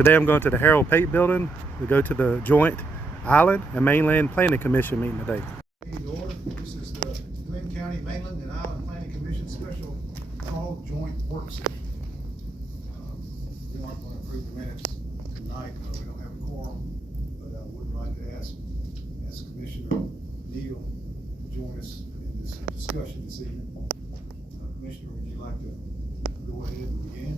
Today I'm going to the Harold Pate building to go to the joint Island and Mainland Planning Commission meeting today. This is the Glenn County Mainland and Island Planning Commission special call joint work session. We aren't going to approve the minutes tonight. We don't have a quorum, but I would like to ask Commissioner Neal to join us in this discussion this evening. Commissioner, would you like to go ahead and begin?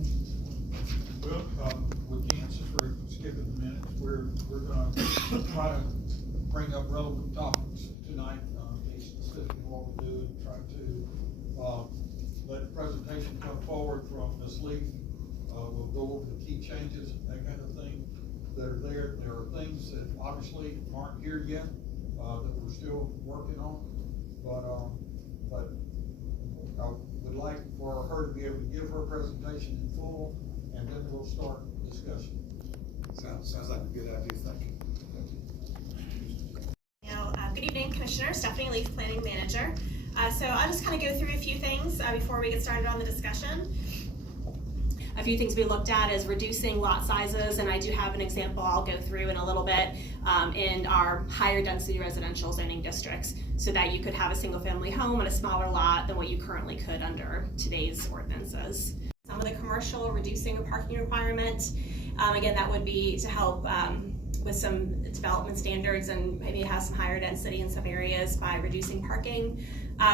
Well, we can't, since we're skipping the minutes. We're going to try to bring up relevant topics tonight, be specific in what we do, and try to let the presentation come forward from Ms. Leaf. We'll go over the key changes, that kind of thing that are there. There are things that obviously aren't here yet that we're still working on, but I would like for her to be able to give her presentation in full, and then we'll start discussion. Sounds like a good idea. Thank you. Good evening, Commissioner. Stephanie Leaf, Planning Manager. So I'll just kind of go through a few things before we get started on the discussion. A few things we looked at is reducing lot sizes, and I do have an example I'll go through in a little bit in our higher density residential zoning districts, so that you could have a single family home on a smaller lot than what you currently could under today's ordinances. Some of the commercial, reducing a parking requirement. Again, that would be to help with some development standards and maybe have some higher density in some areas by reducing parking.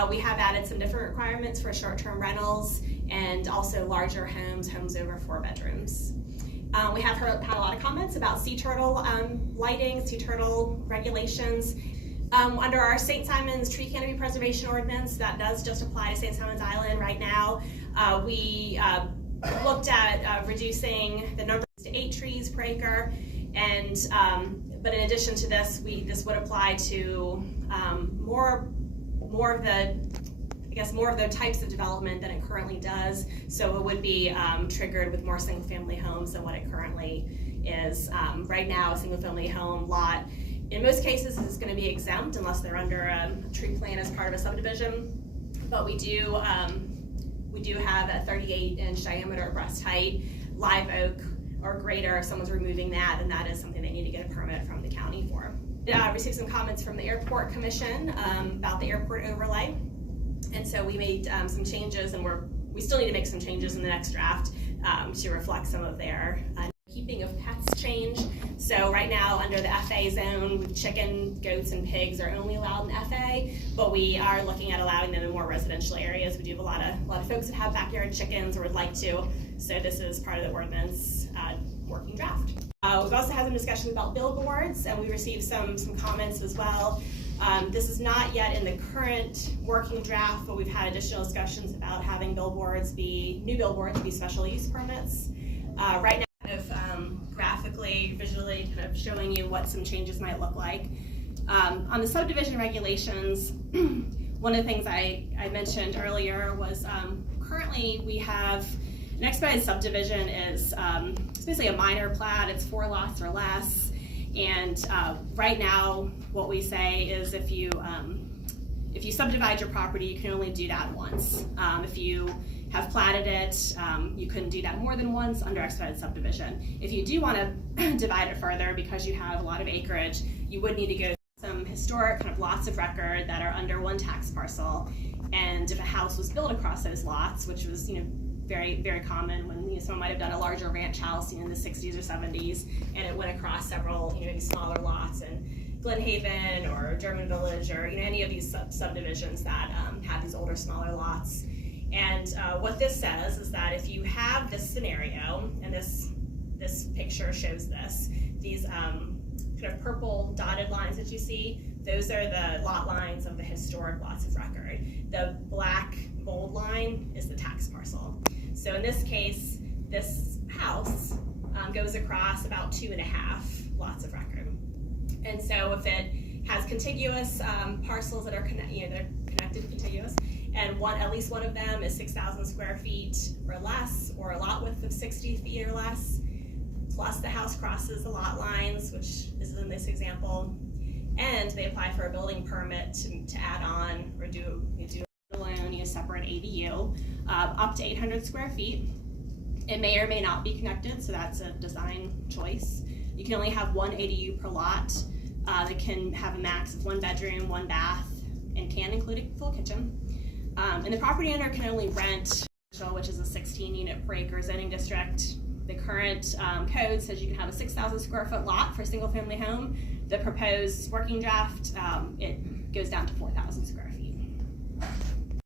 We have added some different requirements for short-term rentals and also larger homes over 4 bedrooms. We have had a lot of comments about sea turtle lighting, sea turtle regulations. Under our St. Simons Tree Canopy Preservation Ordinance, that does just apply to St. Simons Island right now. We looked at reducing the number to 8 trees per acre, and but in addition to this, this would apply to more of the types of development than it currently does. So it would be triggered with more single-family homes than what it currently is. Right now, a single-family home lot, in most cases, is going to be exempt unless they're under a tree plan as part of a subdivision. But we do have a 38-inch diameter breast height, live oak or greater. If someone's removing that, then that is something they need to get a permit from the county for. Received some comments from the Airport Commission about the airport overlay, and so we made some changes, and we still need to make some changes in the next draft to reflect some of their keeping of pets change. So right now, under the FA zone, chicken, goats, and pigs are only allowed in FA, but we are looking at allowing them in more residential areas. We do have a lot of folks that have backyard chickens or would like to, so this is part of the ordinance working draft. We've also had some discussions about billboards, and we received some comments as well. This is not yet in the current working draft, but we've had additional discussions about having new billboards be special use permits. Right now, graphically, visually, kind of showing you what some changes might look like. On the subdivision regulations, one of the things I mentioned earlier was currently we have an expedited subdivision is it's basically a minor plat. It's 4 lots or less, and right now what we say is if you subdivide your property, you can only do that once. If you have platted it, you couldn't do that more than once under expedited subdivision. If you do want to divide it further because you have a lot of acreage, you would need to go through some historic kind of lots of record that are under 1 tax parcel. And if a house was built across those lots, which was very, very common when someone might have done a larger ranch house in the 60s or 70s, and it went across several these smaller lots in Glen Haven or German Village or any of these subdivisions that have these older, smaller lots. And what this says is that if you have this scenario, and this picture shows this, these kind of purple dotted lines that you see, those are the lot lines of the historic lots of record. The black bold line is the tax parcel. So in this case, this house goes across about 2.5 lots of record. And so if it has contiguous parcels that are they're connected contiguous, and at least one of them is 6,000 square feet or less, or a lot width of 60 feet or less, plus the house crosses the lot lines, which is in this example, and they apply for a building permit to add on or do a separate ADU up to 800 square feet. It may or may not be connected, so that's a design choice. You can only have one ADU per lot. That can have a max of 1 bedroom, 1 bath, and can include a full kitchen. And the property owner can only rent, which is a 16 unit per acre zoning district. The current code says you can have a 6,000 square foot lot for a single family home. The proposed working draft, it goes down to 4,000 square